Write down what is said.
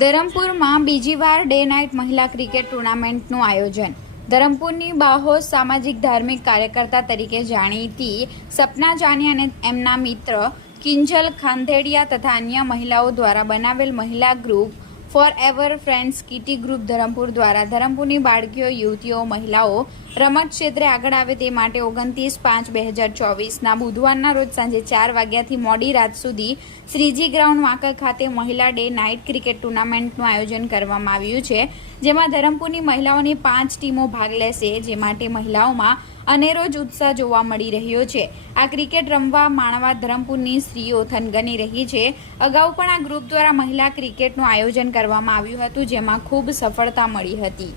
ધરમપુરમાં બીજી વાર day night મહિલા ક્રિકેટ ટુર્નામેન્ટનું આયોજન. ધરમપુરની બાહોશ સામાજિક ધાર્મિક કાર્યકર્તા તરીકે જાણીતી સપના જાની અને એમના મિત્ર કિંજલ ખાંધેડિયા તથા અન્ય મહિલાઓ દ્વારા બનાવેલ મહિલા group for ever friends kitty group Dharampur દ્વારા ધરમપુરની બાળકીઓ, યુવતીઓ, મહિલાઓ રમત ક્ષેત્રે આગળ આવે તે માટે ઓગણત્રીસ પાંચ બે હજાર ચોવીસના બુધવારના રોજ સાંજે ચાર વાગ્યાથી મોડી રાત સુધી શ્રીજી ગ્રાઉન્ડ વાંકલ ખાતે મહિલા ડે નાઇટ ક્રિકેટ ટુર્નામેન્ટનું આયોજન કરવામાં આવ્યું છે, જેમાં ધરમપુરની મહિલાઓની પાંચ ટીમો ભાગ લેશે, જે માટે મહિલાઓમાં અનેરો જ ઉત્સાહ જોવા મળી રહ્યો છે. આ ક્રિકેટ રમવા માણવા ધરમપુરની સ્ત્રીઓ થનગની રહી છે. અગાઉ પણ આ ગ્રુપ દ્વારા મહિલા ક્રિકેટનું આયોજન કરવામાં આવ્યું હતું, જેમાં ખૂબ સફળતા મળી હતી.